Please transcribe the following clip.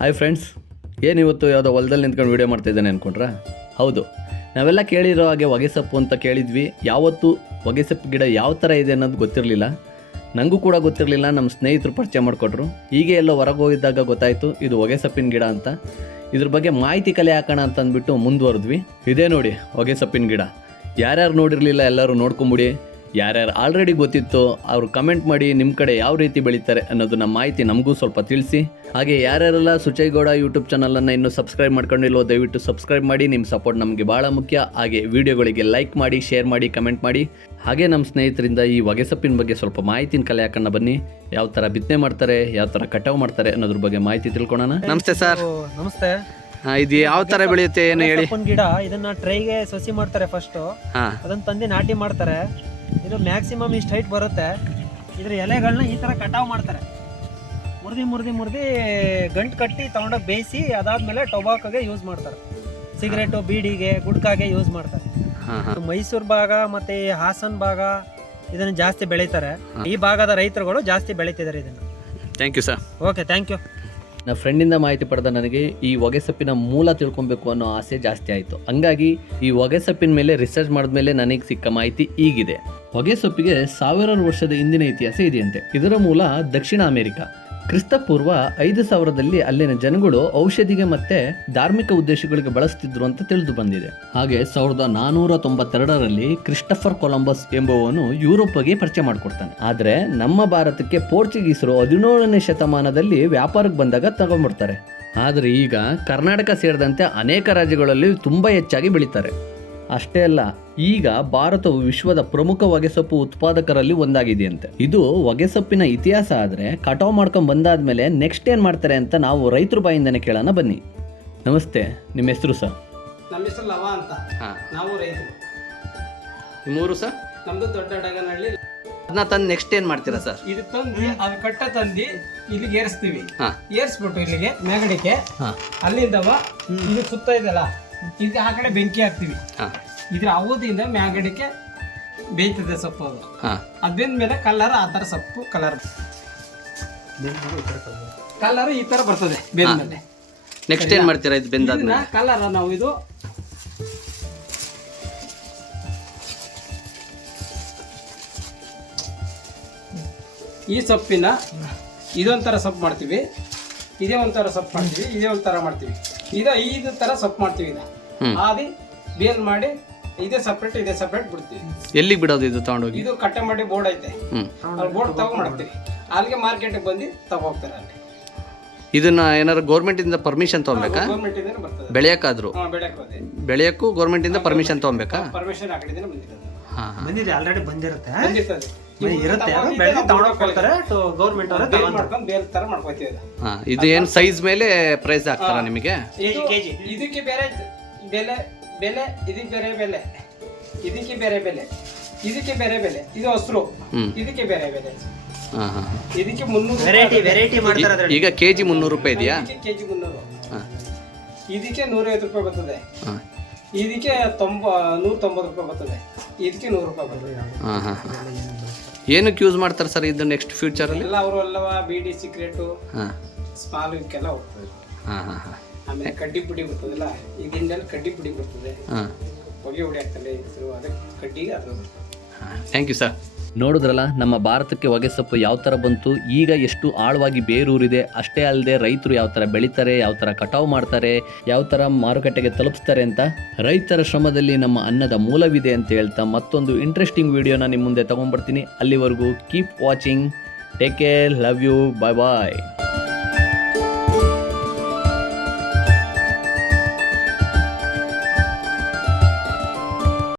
Hi friends ಏನು ಇವತ್ತು ಯಾವುದೋ ಹೊಲದಲ್ಲಿ ನಿಂತ್ಕೊಂಡು ವೀಡಿಯೋ ಮಾಡ್ತಾ ಇದ್ದಾನೆ ಅಂದ್ಕೊಂಡ್ರಾ ಹೌದು. ನಾವೆಲ್ಲ ಕೇಳಿರೋ ಹಾಗೆ ಹೊಗೆಸೊಪ್ಪು ಅಂತ ಕೇಳಿದ್ವಿ. ಯಾವತ್ತೂ ಹೊಗೆಸೊಪ್ಪು ಗಿಡ ಯಾವ ಥರ ಇದೆ ಅನ್ನೋದು ಗೊತ್ತಿರಲಿಲ್ಲ. ನನಗೂ ಕೂಡ ಗೊತ್ತಿರಲಿಲ್ಲ ನಮ್ಮ ಸ್ನೇಹಿತರು ಪರಿಚಯ ಮಾಡಿಕೊಟ್ರು. ಹೀಗೆ ಎಲ್ಲ ಹೊರಗೆ ಹೋಗಿದ್ದಾಗ ಗೊತ್ತಾಯಿತು, ಇದು ಹೊಗೆಸೊಪ್ಪಿನ ಗಿಡ ಅಂತ. ಇದ್ರ ಬಗ್ಗೆ ಮಾಹಿತಿ ಕಲೆ ಹಾಕೋಣ ಅಂತ ಅಂದ್ಬಿಟ್ಟು ಮುಂದುವರೆದ್ವಿ. ಇದೇ ನೋಡಿ ಹೊಗೆಸೊಪ್ಪಿನ ಗಿಡ. ಯಾರ್ಯಾರು ನೋಡಿರಲಿಲ್ಲ ಎಲ್ಲರೂ ನೋಡ್ಕೊಂಬಿಡಿ. ಯಾರ್ಯಾರು ಆಲ್ರೆಡಿ ಗೊತ್ತಿತ್ತು ಅವರು ಕಮೆಂಟ್ ಮಾಡಿ ನಿಮ್ಮ ಕಡೆ ಯಾವ ರೀತಿ ಬೆಳೀತಾರೆ ಅನ್ನೋದನ್ನ ನಮ್ಮ ಮಾಹಿತಿ ನಮಗೂ ಸ್ವಲ್ಪ ತಿಳಿಸಿ. ಹಾಗೆ ಯಾರ್ಯಾರೆಲ್ಲ ಸುಚೈಗೌಡ ಯೂಟ್ಯೂಬ್ ಚಾನಲನ್ನು ಇನ್ನೂ ಸಬ್ಸ್ಕ್ರೈಬ್ ಮಾಡ್ಕೊಂಡಿಲ್ವೋ ದಯವಿಟ್ಟು ಸಬ್ಸ್ಕ್ರೈಬ್ ಮಾಡಿ ನಿಮ್ಮ ಸಪೋರ್ಟ್ ನಮಗೆ ಭಾಳ ಮುಖ್ಯ. ಹಾಗೆ ವಿಡಿಯೋಗಳಿಗೆ ಲೈಕ್ ಮಾಡಿ ಶೇರ್ ಮಾಡಿ ಕಮೆಂಟ್ ಮಾಡಿ. ಹಾಗೆ ನಮ್ಮ ಸ್ನೇಹಿತರಿಂದ ಈ ಹೊಗೆಸೊಪ್ಪಿನ ಬಗ್ಗೆ ಸ್ವಲ್ಪ ಮಾಹಿತಿನ ಕಲೆ ಹಾಕೋಣ ಬನ್ನಿ. ಯಾವ ಥರ ಬಿತ್ತನೆ ಮಾಡ್ತಾರೆ ಯಾವ ಥರ ಕಟಾವು ಮಾಡ್ತಾರೆ ಅನ್ನೋದ್ರ ಬಗ್ಗೆ ಮಾಹಿತಿ ತಿಳ್ಕೊಳೋಣ. ನಮಸ್ತೆ ಸರ್ ಓ, ನಮಸ್ತೆ. ಇದು ಯಾವ ತರ ಬೆಳೆಯುತ್ತೆ ಏನು ಹೇಳಿ? ಗಿಡ ಇದನ್ನ ಟ್ರೈಗೆ ಸಸಿ ಮಾಡ್ತಾರೆ ಫಸ್ಟ್ ಹಾಂ. ಅದನ್ನ ತಂದೆ ನಾಟಿ ಮಾಡ್ತಾರೆ. ಇದು ಮ್ಯಾಕ್ಸಿಮಮ್ ಇಷ್ಟು ಹೈಟ್ ಬರುತ್ತೆ. ಇದ್ರ ಎಲೆಗಳನ್ನ ಈ ತರ ಕಟಾವ್ ಮಾಡ್ತಾರೆ. ಮುರಿದಿ ಮುರಿದಿ ಮುರಿದಿ ಗಂಟು ಕಟ್ಟಿ ತೊಗೊಂಡೋಗಿ ಬೇಯಿಸಿ ಅದಾದಮೇಲೆ ಟೊಬಾಕೋಗೆ ಯೂಸ್ ಮಾಡ್ತಾರೆ. ಸಿಗರೇಟು ಬೀಡಿಗೆ ಗುಡ್ಕಾಗೆ ಯೂಸ್ ಮಾಡ್ತಾರೆ. ಮೈಸೂರು ಭಾಗ ಮತ್ತೆ ಹಾಸನ್ ಭಾಗ ಇದನ್ನ ಜಾಸ್ತಿ ಬೆಳೀತಾರೆ. ಈ ಭಾಗದ ರೈತರುಗಳು ಜಾಸ್ತಿ ಬೆಳೀತಿದ್ದಾರೆ ಇದನ್ನ. Thank you sir okay thank you ನನ್ನ ಫ್ರೆಂಡಿಂದ ಮಾಹಿತಿ ಪಡೆದ ನನಗೆ ಈ ಹೊಗೆಸೊಪ್ಪಿನ ಮೂಲ ತಿಳ್ಕೊಬೇಕು ಅನ್ನೋ ಆಸೆ ಜಾಸ್ತಿ ಆಯಿತು. ಹಂಗಾಗಿ ಈ ಹೊಗೆಸೊಪ್ಪಿನ ಮೇಲೆ ರಿಸರ್ಚ್ ಮಾಡಿದ್ಮೇಲೆ ನನಗೆ ಸಿಕ್ಕ ಮಾಹಿತಿ ಈಗಿದೆ ಹೊಗೆಸೊಪ್ಪಿಗೆ ಸಾವಿರಾರು ವರ್ಷದ ಹಿಂದಿನ ಇತಿಹಾಸ ಇದೆಯಂತೆ. ಇದರ ಮೂಲ ದಕ್ಷಿಣ ಅಮೆರಿಕ. ಕ್ರಿಸ್ತಪೂರ್ವ ಐದು ಸಾವಿರದಲ್ಲಿ ಅಲ್ಲಿನ ಜನಗಳು ಔಷಧಿಗೆ ಮತ್ತೆ ಧಾರ್ಮಿಕ ಉದ್ದೇಶಗಳಿಗೆ ಬಳಸ್ತಿದ್ರು ಅಂತ ತಿಳಿದು ಬಂದಿದೆ. ಹಾಗೆ ಸಾವಿರದ ನಾನೂರ ತೊಂಬತ್ತೆರಡರಲ್ಲಿ ಕ್ರಿಸ್ಟಫರ್ ಕೊಲಂಬಸ್ ಎಂಬುವನು ಯುರೋಪ್ಗೆ ಪರಿಚಯ ಮಾಡಿಕೊಡ್ತಾನೆ. ಆದರೆ ನಮ್ಮ ಭಾರತಕ್ಕೆ ಪೋರ್ಚುಗೀಸರು ಹದಿನೇಳನೇ ಶತಮಾನದಲ್ಲಿ ವ್ಯಾಪಾರಕ್ಕೆ ಬಂದಾಗ ತಗೊಂಡ್ಬಿಡ್ತಾರೆ. ಆದರೆ ಈಗ ಕರ್ನಾಟಕ ಸೇರಿದಂತೆ ಅನೇಕ ರಾಜ್ಯಗಳಲ್ಲಿ ತುಂಬಾ ಹೆಚ್ಚಾಗಿ ಬೆಳೀತಾರೆ. ಅಷ್ಟೇ ಅಲ್ಲ ಈಗ ಭಾರತವು ವಿಶ್ವದ ಪ್ರಮುಖ ಹೊಗೆಸೊಪ್ಪು ಉತ್ಪಾದಕರಲ್ಲಿ ಒಂದಾಗಿದೆಯಂತೆ. ಇದು ಹೊಗೆಸೊಪ್ಪಿನ ಇತಿಹಾಸ ಆದರೆ ಕಟಾವ್ ಮಾಡ್ಕೊಂಡ್ ಬಂದಾದ್ಮೇಲೆ ನೆಕ್ಸ್ಟ್ ಏನು ಮಾಡ್ತಾರೆ ಅಂತ ನಾವು ರೈತರು ಬಾಯಿಂದನೇ ಕೇಳೋಣ ಬನ್ನಿ. ನಮಸ್ತೆ ನಿಮ್ಮ ಹೆಸರು ಸರ್? ನಮ್ಮ ಹೆಸರು ಲವ ಅಂತ. ನಾವು ರೈತರು. ನಿಮ್ಮೂರು ಸರ್? ನಮ್ದು ದೊಡ್ಡ ಡಗನಹಳ್ಳಿ. ಅದನ್ನ ತಂದು ನೆಕ್ಸ್ಟ್ ಏನು ಮಾಡ್ತೀರಾ ಸರ್? ಇದು ತಂದು ಅದು ಕಟ್ಟ ತಂದು ಇಲ್ಲಿಗೆ ಏರಿಸ್ತೀವಿ. ಹಾಂ. ಏರಿಸ್ಬಿಟ್ಟು ಇಲ್ಲಿಗೆ ಮೇಗಡಿಕೆ. ಹಾ. ಅಲ್ಲಿಂದವ ಇದು ಸುತ್ತ ಇದೆಲ್ಲ ಇದಕ್ಕೆ ಆ ಕಡೆ ಬೆಂಕಿ ಹಾಕ್ತೀವಿ. ಹಾಂ. ಇದ್ರ ಅವಧಿಯಿಂದ ಮ್ಯಾಗಡಿಕೆ ಬೇಯ್ತದೆ ಸೊಪ್ಪು ಅದು. ಹಾ. ಅದ್ರಿಂದ ಮೇಲೆ ಕಲರ್ ಆ ಥರ ಸೊಪ್ಪು ಕಲರ್. ಕಲರ್ ಈ ಥರ ಬರ್ತದೆ ಬೆಂದ್ಮೇಲೆ. ನೆಕ್ಸ್ಟ್ ಏನು ಮಾಡ್ತೀರಾ ಇದು ಬೆಂದಾದ್ಮೇಲೆ? ಕಲರ್ ನಾವು ಇದು ಈ ಸೊಪ್ಪಿನ ಇದೊಂಥರ ಸೊಪ್ಪು ಮಾಡ್ತೀವಿ. ಇದೇ ಒಂಥರ ಸೊಪ್ಪು ಮಾಡ್ತೀವಿ. ಇದೇ ಒಂಥರ ಮಾಡ್ತೀವಿ. ಇದು ಐದು ತರ ಸೊಪ್ಪು ಮಾಡ್ತೀವಿ ಇದ. ಆದಿ ಬೇಲ್ ಮಾಡಿ ಇದೇ ಸಪ್ರೇಟ್ ಇದೇ ಸಪ್ರೇಟ್ ಬಿಡ್ತೀವಿ. ಎಲ್ಲಿಗೆ ಬಿಡೋದು ಇದು ತಗೊಂಡೋಗಿ? ಇದು ಕಟ್ಟೆ ಮಾಡಿ ಬೋರ್ಡ್ ಐತೆ. ಬೋರ್ಡ್ ತಗೊಂಡ್ ಮಾಡ್ತೀವಿ. ಅಲ್ಲಿಗೆ ಮಾರ್ಕೆಟ್ಗೆ ಬಂದು ತಗೋಗ್ತಾರೆ ಅಲ್ಲಿ. ಇದನ್ನ ಏನಾರು ಗೌರ್ಮೆಂಟ್ ಇಂದ ಪರ್ಮಿಷನ್ ತಗೊಬೇಕಾ? ಬೆಳೆಯಕ್ಕಾದ್ರು? ಬೆಳೆಯಕ್ಕೂ ಗೌರ್ಮೆಂಟ್ ಇಂದ ಪರ್ಮಿಷನ್ ತಗೊಬೇಕಾ? ಪರ್ಮಿಷನ್ ಆ ಕಡೆಯಿಂದ ಬಂದಿರೋದು. ಬಂದಿದೆ ಆಲ್ರೆಡಿ ಬಂದಿರುತ್ತೆ. ಇರುತ್ತೆ. ತಗೊಂಡೋಗಿ ಕೊಡ್ತಾರೆ ಗೌರ್ಮೆಂಟ್ ಅವರೇ ಬೇಲ್ ತರ ಮಾಡ್ಕೊತೀವಿ ಹಾ ಇದು ಏನು ಸೈಜ್ ಮೇಲೆ ಪ್ರೈಸ್ ಹಾಕ್ತಾರಾ ನಿಮಗೆ? ಇದು ಇದಕ್ಕೆ ಬೇರೆ ಬೆಲೆ ಬೆಲೆ ಇದಕ್ಕೆ ಬೇರೆ ಬೆಲೆ. ಇದಕ್ಕೆ ಬೇರೆ ಬೆಲೆ. ಇದಕ್ಕೆ ಬೇರೆ ಬೆಲೆ. ಇದು ಹಸ್ರು. ಇದಕ್ಕೆ ಬೇರೆ ಬೆಲೆ. ಹಾ ಹಾ. ಇದಕ್ಕೆ ಮುನ್ನೂರು ವೆರೈಟಿ ವೆರೈಟಿ ಮಾಡ್ತಾರೆ ಈಗ ಕೆಜಿ ಮುನ್ನೂರು ರೂಪಾಯಿ ಇದೆಯಾ? ಇದಕ್ಕೆ ಕೆಜಿ ಮುನ್ನೂರು. ಹಾ. ಇದಕ್ಕೆ ನೂರೈವತ್ತು ರೂಪಾಯಿ ಬರ್ತದೆ. ಹಾ. ಇದಕ್ಕೆ ತೊಂಬ ನೂರ ತೊಂಬತ್ತು ರೂಪಾಯಿ ಬರ್ತದೆ. ಇದಕ್ಕೆ ನೂರು ರೂಪಾಯಿ ಬರ್ತದೆ ಹಾ ಹಾ ಹಾಂ. ಏನಕ್ಕೆ ಯೂಸ್ ಮಾಡ್ತಾರೆ ಸರ್ ಇದು ನೆಕ್ಸ್ಟ್ ಫ್ಯೂಚರಲ್ಲಿ ಎಲ್ಲ ಅವರು ಅಲ್ಲವಾ ಬೀಡಿ ಸಿಕ್ರೆಟು ಹಾ. ಸ್ಮಾಲ್ ಇದಕ್ಕೆಲ್ಲ ಹೋಗ್ತದೆ ಹಾ ಹಾ ಹಾ. ಆಮೇಲೆ ಕಡ್ಡಿ ಪುಡಿ ಬರ್ತದಲ್ಲ ಇದರಿಂದೆಲ್ಲ ಕಡ್ಡಿ ಪುಡಿ ಬರ್ತದೆ. ಹಾ. ಹೊಗೆ ಹೊಡಿ ಹೆಸರು ಅದಕ್ಕೆ ಕಡ್ಡಿಗೆ ಅದು. ಥ್ಯಾಂಕ್ ಯು ಸರ್ ನೋಡಿದ್ರಲ್ಲ, ನಮ್ಮ ಭಾರತಕ್ಕೆ ಹೊಗೆಸೊಪ್ಪು ಯಾವ ಥರ ಬಂತು? ಈಗ ಎಷ್ಟು ಆಳವಾಗಿ ಬೇರೂರಿದೆ? ಅಷ್ಟೇ ಅಲ್ಲದೆ ರೈತರು ಯಾವ ಥರ ಬೆಳೀತಾರೆ, ಯಾವ ಥರ ಕಟಾವು ಮಾಡ್ತಾರೆ, ಯಾವ ಥರ ಮಾರುಕಟ್ಟೆಗೆ ತಲುಪಿಸ್ತಾರೆ ಅಂತ ರೈತರ ಶ್ರಮದಲ್ಲಿ ನಮ್ಮ ಅನ್ನದ ಮೂಲವಿದೆ ಅಂತ ಹೇಳ್ತಾ ಮತ್ತೊಂದು ಇಂಟ್ರೆಸ್ಟಿಂಗ್ ವಿಡಿಯೋನ ನಿಮ್ಮ ಮುಂದೆ ತೊಗೊಂಡ್ಬರ್ತೀನಿ. ಅಲ್ಲಿವರೆಗೂ keep watching take care love you bye bye